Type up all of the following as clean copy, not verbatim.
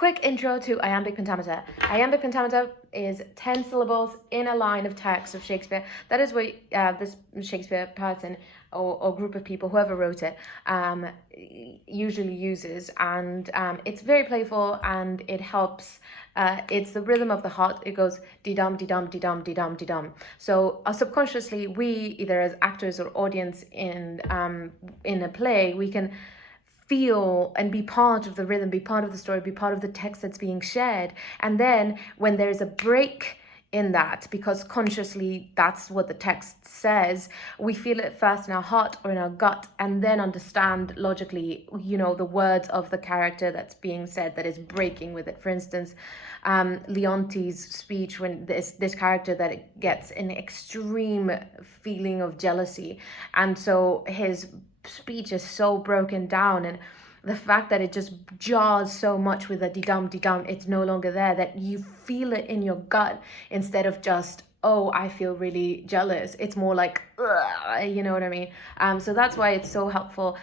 quick intro to iambic pentameter. Iambic pentameter is 10 syllables in a line of text of Shakespeare. That is what this Shakespeare person or group of people, whoever wrote it, usually uses. And it's very playful, and it helps. It's the rhythm of the heart. It goes dee-dum, dee-dum, dee-dum, dee-dum, dee-dum. So subconsciously, we, either as actors or audience in a play, we can feel and be part of the rhythm, be part of the story, be part of the text that's being shared. And then when there's a break in that, because consciously that's what the text says, we feel it first in our heart or in our gut, and then understand logically, the words of the character that's being said that is breaking with it. For instance, Leontes' speech, when this character that gets an extreme feeling of jealousy, and so his speech is so broken down, and the fact that it just jars so much with a dee-dum, dee-dum, it's no longer there, that you feel it in your gut instead of just, oh, I feel really jealous. It's more like, ugh, you know what I mean? So that's why it's so helpful.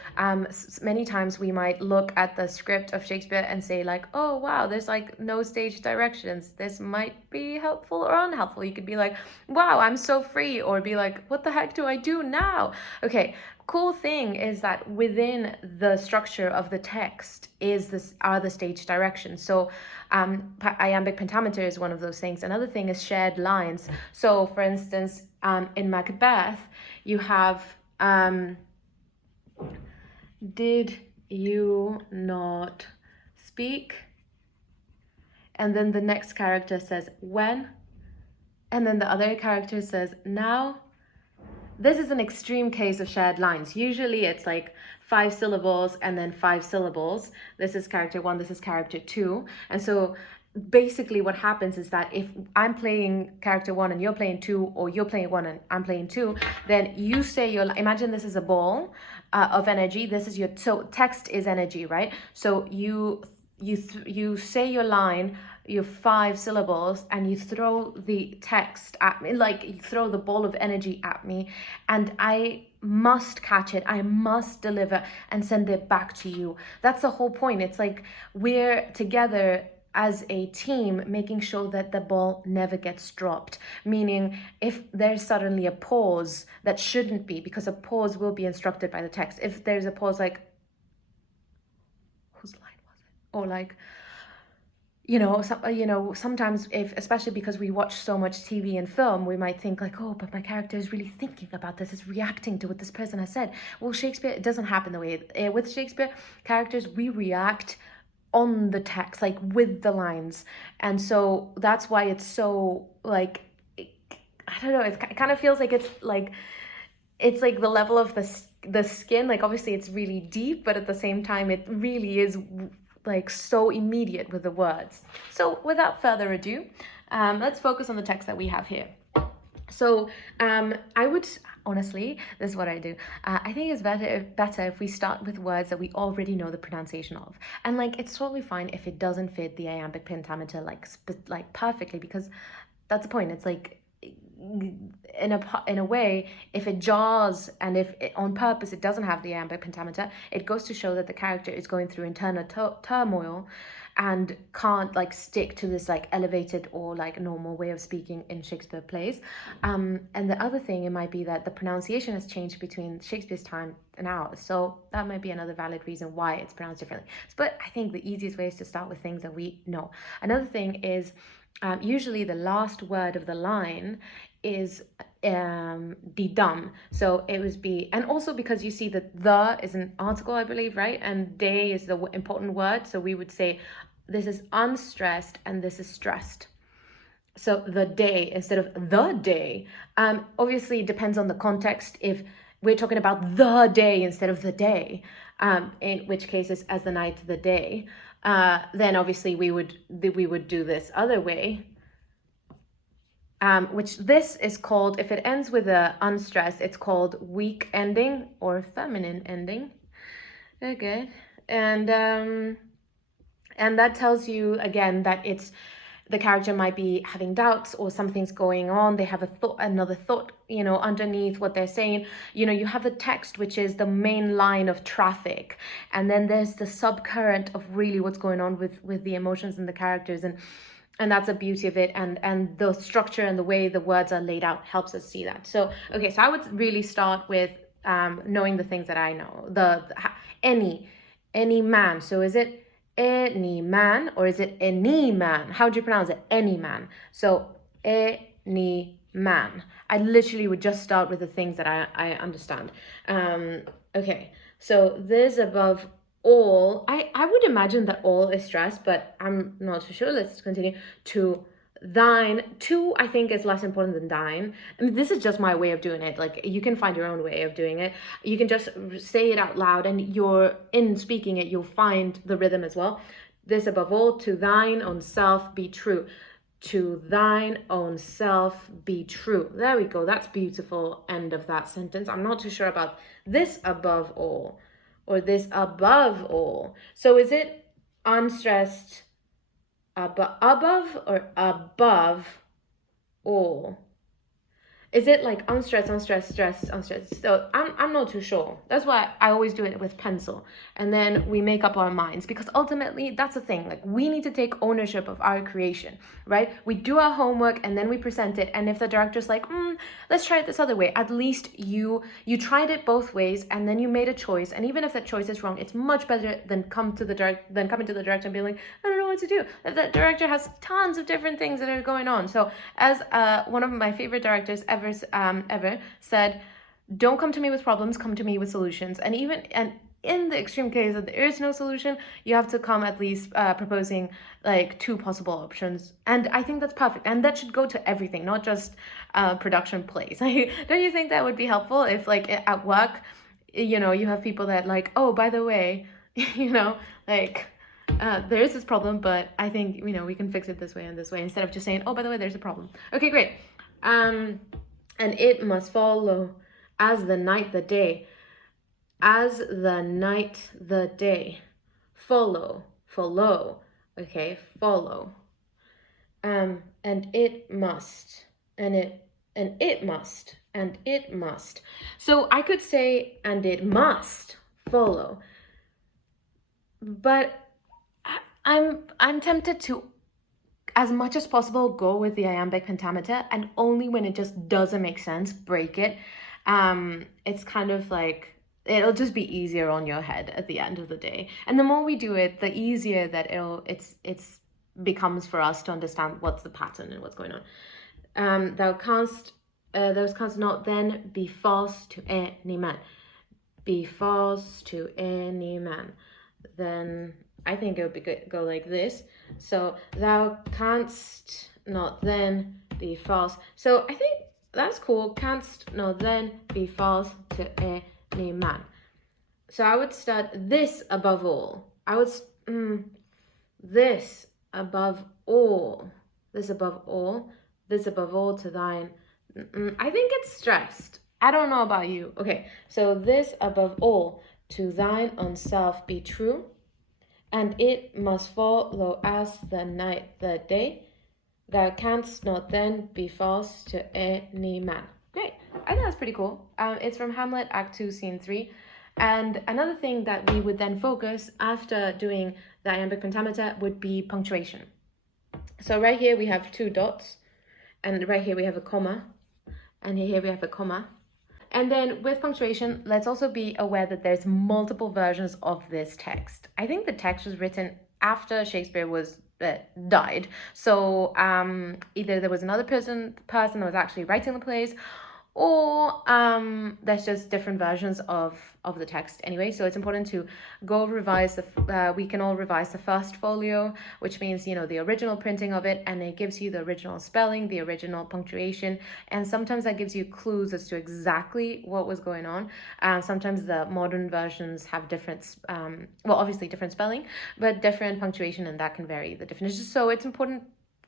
Many times we might look at the script of Shakespeare and say like, oh, wow, there's like no stage directions. This might be helpful or unhelpful. You could be like, wow, I'm so free, or be like, what the heck do I do now? Okay, cool thing is that within the structure of the text are the stage directions. So iambic pentameter is one of those things. Another thing is shared lines. So for instance, in Macbeth, you have did you not speak? And then the next character says when, and then the other character says now. This is an extreme case of shared lines. Usually it's like 5 syllables and then 5 syllables. This is character 1, this is character 2. And so basically what happens is that if I'm playing character 1 and you're playing 2, or you're playing 1 and I'm playing 2, then you say imagine this is a ball of energy. This is so text is energy, right? So you say your line, your 5 syllables, and you throw the text at me, like you throw the ball of energy at me, and I must catch it, I must deliver and send it back to you. That's the whole point. It's like we're together as a team, making sure that the ball never gets dropped. Meaning, if there's suddenly a pause that shouldn't be, because a pause will be instructed by the text. If there's a pause like, whose line was it? Or like, sometimes especially because we watch so much TV and film, we might think like, oh, but my character is really thinking about this, is reacting to what this person has said. Well, Shakespeare, it doesn't happen the way, with Shakespeare characters, we react on the text, like with the lines. And so that's why it's so like, I don't know, it kind of feels like it's like the level of the skin, like obviously it's really deep, but at the same time it really is like so immediate with the words. So without further ado, let's focus on the text that we have here. So I would, honestly, this is what I do. I think it's better if we start with words that we already know the pronunciation of. And like, it's totally fine if it doesn't fit the iambic pentameter like perfectly, because that's the point. It's like, in a way, if it jars and if on purpose it doesn't have the iambic pentameter, it goes to show that the character is going through internal turmoil and can't like stick to this like elevated or like normal way of speaking in Shakespeare plays. And the other thing, it might be that the pronunciation has changed between Shakespeare's time and ours, so that might be another valid reason why it's pronounced differently. But I think the easiest way is to start with things that we know. Another thing is, usually the last word of the line is dee-dum. So it would be, and also because you see that the is an article, I believe, right? And day is the important word. So we would say this is unstressed and this is stressed. So the day instead of the day. Obviously, it depends on the context. If we're talking about the day instead of the day, in which case it's as the night the day, then obviously we would do this other way. Which this is called, if it ends with a unstressed, it's called weak ending or feminine ending. Very good. And that tells you again that it's the character might be having doubts or something's going on. They have a thought, another thought, underneath what they're saying. You have the text, which is the main line of traffic, and then there's the subcurrent of really what's going on with the emotions and the characters, and that's the beauty of it, and the structure and the way the words are laid out helps us see that. So okay, so I would really start with knowing the things that I know. Any man. So is it any man or is it any man? How do you pronounce it? Any man. So any man. I literally would just start with the things that I understand. Okay, so this above all, I would imagine that all is stressed, but I'm not too sure. Let's continue. To thine. To, I think, is less important than thine. I mean, this is just my way of doing it. Like, you can find your own way of doing it. You can just say it out loud, and in speaking it, you'll find the rhythm as well. This above all, to thine own self be true. To thine own self be true. There we go. That's beautiful. End of that sentence. I'm not too sure about this above all or this above all. So is it unstressed above or above all? Is it like unstressed, stressed, unstressed? So I'm not too sure. That's why I always do it with pencil. And then we make up our minds, because ultimately that's the thing. Like, we need to take ownership of our creation, right? We do our homework and then we present it. And if the director's like, let's try it this other way, at least you tried it both ways and then you made a choice. And even if that choice is wrong, it's much better than coming to the director and being like, I don't know what to do. The director has tons of different things that are going on. So as one of my favorite directors ever said, don't come to me with problems, come to me with solutions. And in the extreme case that there is no solution, you have to come at least proposing like 2 possible options. And I think that's perfect. And that should go to everything, not just production plays. Don't you think that would be helpful if, like, at work, you have people that, like, oh, by the way, there is this problem, but I think, we can fix it this way and this way, instead of just saying, oh, by the way, there's a problem. Okay, great. And it must follow as the night the day. As the night the day. Follow. Okay, follow. And it must. And it must. So I could say, and it must follow. But I'm tempted to, as much as possible, go with the iambic pentameter, and only when it just doesn't make sense, break it. It's kind of like, it'll just be easier on your head at the end of the day. And the more we do it, the easier that it's becomes for us to understand what's the pattern and what's going on. Those canst not then be false to any man. Be false to any man. Then I think it would be good, go like this. So thou canst not then be false. So I think that's cool. Canst not then be false to any man. So I would start this above all. I would this above all. This above all. This above all to thine. I think it's stressed. I don't know about you. Okay, so this above all to thine own self be true, and it must follow as the night the day. Thou canst not then be false to any man. Great. I think that's pretty cool. It's from Hamlet, Act 2, Scene 3. And another thing that we would then focus after doing the iambic pentameter would be punctuation. So right here we have 2 dots, and right here we have a comma, and here we have a comma. And then with punctuation, let's also be aware that there's multiple versions of this text. I think the text was written after Shakespeare was died. So either there was another person that was actually writing the plays, or there's just different versions of the text anyway. So it's important to go revise we can all revise the first folio, which means, the original printing of it, and it gives you the original spelling, the original punctuation, and sometimes that gives you clues as to exactly what was going on. Sometimes the modern versions have different, obviously different spelling, but different punctuation, and that can vary the definition. So it's important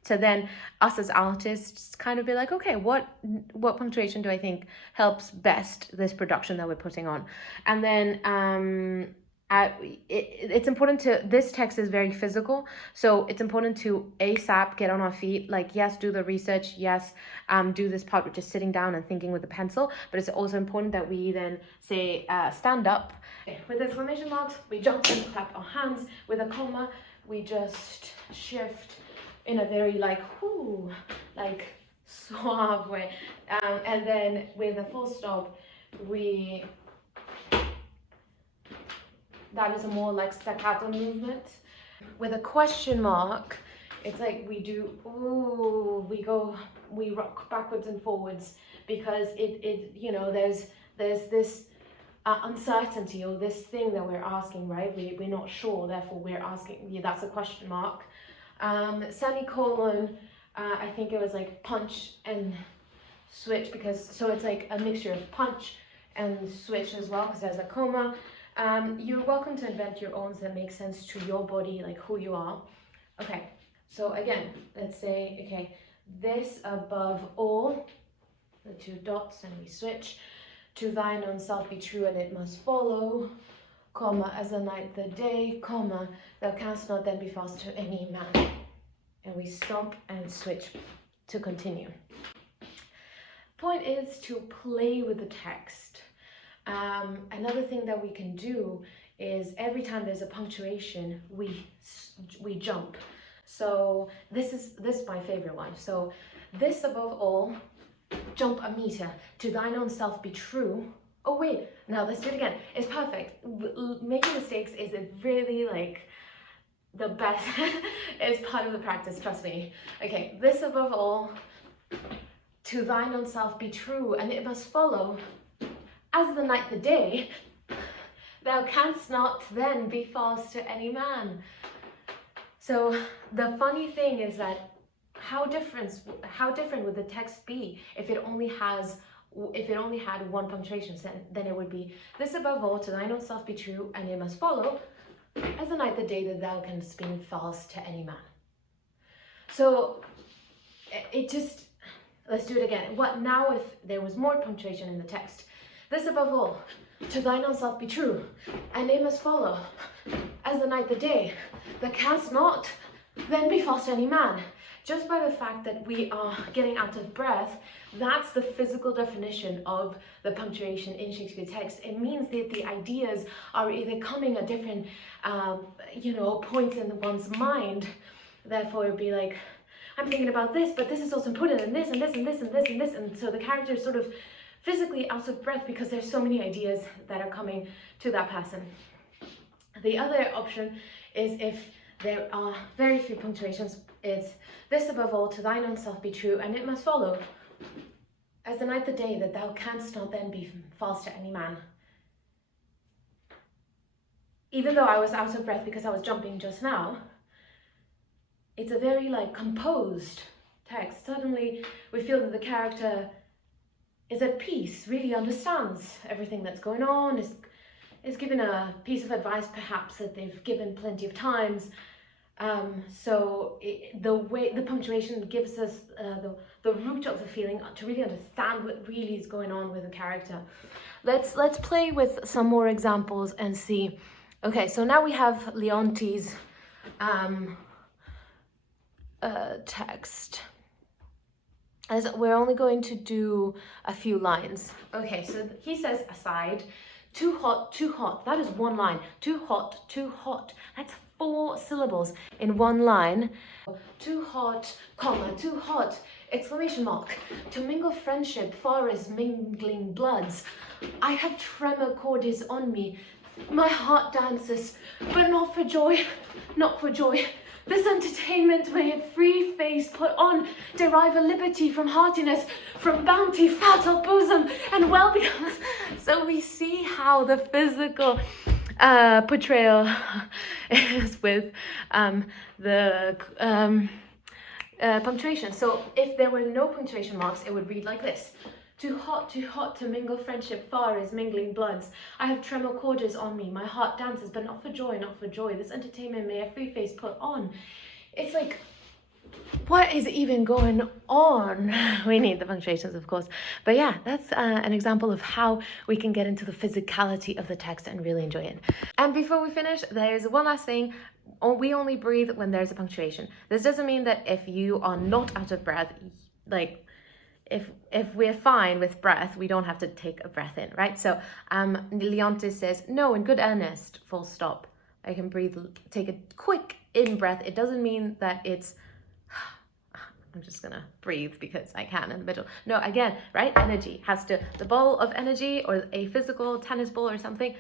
to then us as artists kind of be like, okay, what punctuation do I think helps best this production that we're putting on? And then it's important to, this text is very physical, so it's important to ASAP get on our feet. Like, yes, do the research, yes, do this part, which is sitting down and thinking with a pencil, but it's also important that we then say, stand up. With exclamation marks, we jump and clap our hands. With a comma, we just shift in a very like, whoo, like suave way. And then with a full stop, that is a more like staccato movement. With a question mark, it's like we do, ooh, we rock backwards and forwards, because it you know, there's this uncertainty, or this thing that we're asking, right? We're not sure, therefore we're asking. Yeah, that's a question mark. Semicolon, I think it was like punch and switch, because so it's like a mixture of punch and switch as well, because there's a comma. You're welcome to invent your own that make sense to your body, like who you are. Okay, so again, let's say, okay, this above all, the two dots, and we switch. To thine own self be true, and it must follow, comma, as the night the day, comma, thou canst not then be false to any man. And we stop and switch to continue. Point is to play with the text. Another thing that we can do is every time there's a punctuation, we jump. So this is my favorite one. So this above all, jump a meter. To thine own self be true. Oh wait, now let's do it again. It's perfect. Making mistakes is really like the best. It's part of the practice, trust me. Okay, this above all, to thine own self be true, and it must follow, as the night the day, thou canst not then be false to any man. So the funny thing is that how different would the text be if it only had one punctuation? Then it would be, this above all, to thine own self be true, and it must follow, as the night the day, that thou canst be false to any man. So it just, let's do it again. What now if there was more punctuation in the text? This above all, to thine own self be true, and it must follow, as the night the day, thou canst not then be false to any man. Just by the fact that we are getting out of breath, that's the physical definition of the punctuation in Shakespeare text. It means that the ideas are either coming at different, points in one's mind. Therefore, it'd be like, I'm thinking about this, but this is also important, and this, and this, and this, and this, and this. And so the character is sort of physically out of breath because there's so many ideas that are coming to that person. The other option is if there are very few punctuations. It's this above all, to thine own self be true, and it must follow, as the night the day, that thou canst not then be false to any man. Even though I was out of breath because I was jumping just now, it's a very like composed text. Suddenly we feel that the character is at peace, really understands everything that's going on, is given a piece of advice perhaps that they've given plenty of times. The way the punctuation gives us the root of the feeling to really understand what really is going on with the character. Let's play with some more examples and see. Okay, so now we have Leontes' text. As we're only going to do a few lines. Okay, so he says aside, too hot, too hot. That is one line. Too hot, too hot. That's 4 syllables in one line. Too hot, comma, too hot, exclamation mark. To mingle friendship far as mingling bloods. I have tremor cordis on me. My heart dances, but not for joy, not for joy. This entertainment may a free face put on, derive a liberty from heartiness, from bounty, fertile bosom, and well-being. So we see how the physical portrayal is with the punctuation. So if there were no punctuation marks, it would read like this. Too hot to mingle friendship far as mingling bloods. I have tremor cordis on me, my heart dances, but not for joy, not for joy. This entertainment may a free face put on. It's like what is even going on? We need the punctuations, of course. But yeah, that's an example of how we can get into the physicality of the text and really enjoy it. And before we finish, there's one last thing. We only breathe when there's a punctuation. This doesn't mean that if you are not out of breath, like if we're fine with breath, we don't have to take a breath in, right? So Leontis says, no, in good earnest, full stop. I can breathe, take a quick in breath. It doesn't mean that it's I'm just gonna breathe because I can in the middle. No, again, right? Energy has to, the ball of energy or a physical tennis ball or something,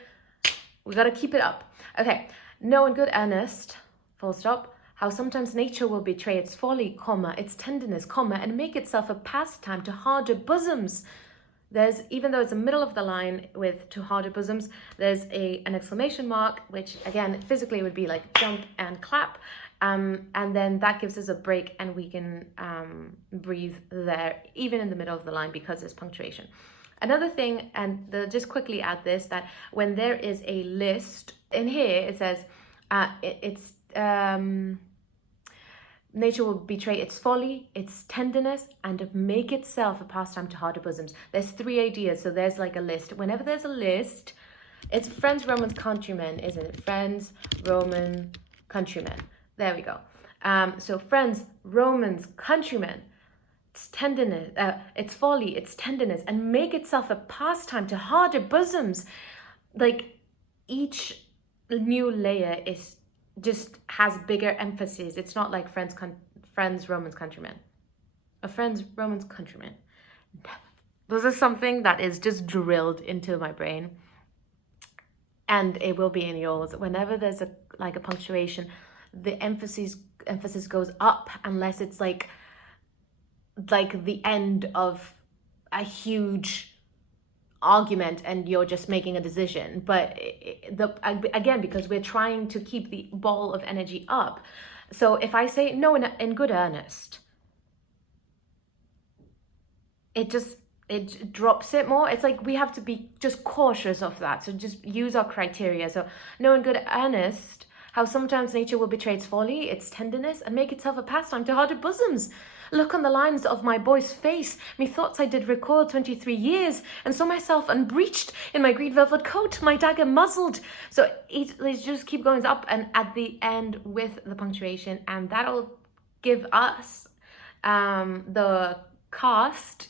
we gotta keep it up. Okay, know in good earnest, full stop, how sometimes nature will betray its folly, comma, its tenderness, comma, and make itself a pastime to harder bosoms. There's, even though it's the middle of the line with to harder bosoms, there's an exclamation mark, which again, physically would be like jump and clap. And then that gives us a break and we can breathe there, even in the middle of the line because there's punctuation. Another thing, and just quickly add this, that when there is a list, in here it says, nature will betray its folly, its tenderness, and make itself a pastime to harder bosoms. There's 3 ideas, so there's like a list. Whenever there's a list, it's friends, Romans, countrymen, isn't it? Friends, Roman, countrymen. There we go. So friends, Romans, countrymen, its tenderness, its folly, its tenderness, and make itself a pastime to harder bosoms. Like each new layer is just has bigger emphasis. It's not like friends, Romans, countrymen. Friends, Romans, countrymen. This is something that is just drilled into my brain, and it will be in yours. Whenever there's a punctuation, the emphasis goes up, unless it's like the end of a huge argument and you're just making a decision. But again, because we're trying to keep the ball of energy up, so if I say no in good earnest, it drops it more. It's like we have to be just cautious of that, so just use our criteria. So no in good earnest, how sometimes nature will betray its folly, its tenderness, and make itself a pastime to harder bosoms. Look on the lines of my boy's face, methoughts I did recoil 23 years, and saw myself unbreeched in my green velvet coat, my dagger muzzled. So let's just keep going up, and at the end with the punctuation, and that'll give us the cast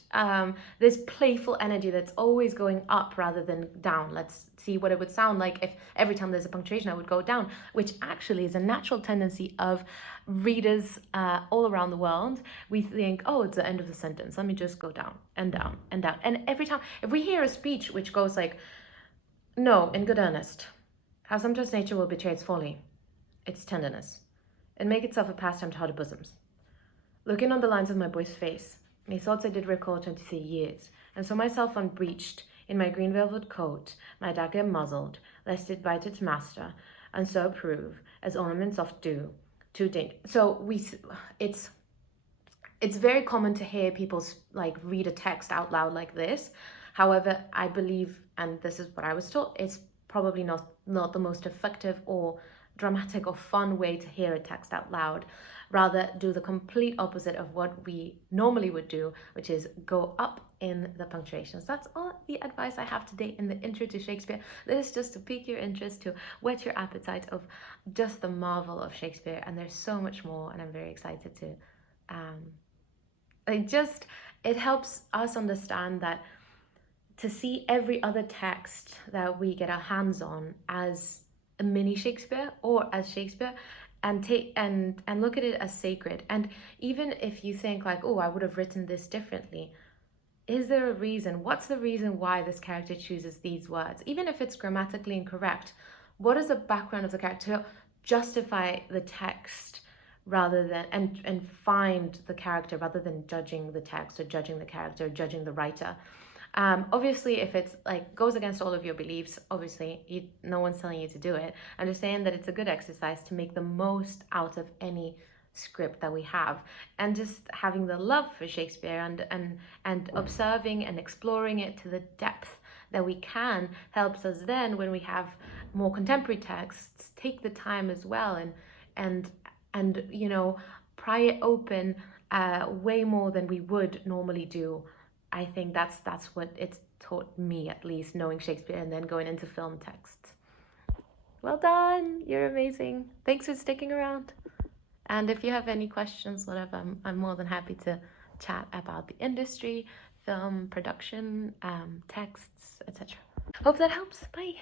this playful energy that's always going up rather than down. Let's see what it would sound like if every time there's a punctuation I would go down, which actually is a natural tendency of readers all around the world. We think, oh, it's the end of the sentence, let me just go down and down and down. And every time, if we hear a speech which goes like, no, in good earnest, how sometimes nature will betray its folly, its tenderness, and make itself a pastime to harder bosoms. Looking on the lines of my boy's face, methoughts I did recall 23 years, and saw myself unbreeched in my green velvet coat, my dagger muzzled, lest it bite its master, and so prove, as ornaments oft do, too dangerous. So it's very common to hear people read a text out loud like this. However, I believe, and this is what I was taught, it's probably not the most effective or dramatic or fun way to hear a text out loud. Rather, do the complete opposite of what we normally would do, which is go up in the punctuations. That's all the advice I have today in the intro to Shakespeare. This is just to pique your interest, to whet your appetite of just the marvel of Shakespeare. And there's so much more, and I'm very excited to it helps us understand that to see every other text that we get our hands on as a mini Shakespeare or as Shakespeare, and take and look at it as sacred. And even if you think like, oh, I would have written this differently, is there a reason? What's the reason why this character chooses these words? Even if it's grammatically incorrect, what is the background of the character? Justify the text rather than and find the character rather than judging the text or judging the character or judging the writer. Obviously, if it's goes against all of your beliefs, obviously no one's telling you to do it. I'm just saying that it's a good exercise to make the most out of any script that we have, and just having the love for Shakespeare and observing and exploring it to the depth that we can helps us then, when we have more contemporary texts, take the time as well and pry it open way more than we would normally do. I think that's what it's taught me, at least, knowing Shakespeare and then going into film texts. Well done, you're amazing. Thanks for sticking around. And if you have any questions, whatever, I'm more than happy to chat about the industry, film production, texts, etc. Hope that helps. Bye.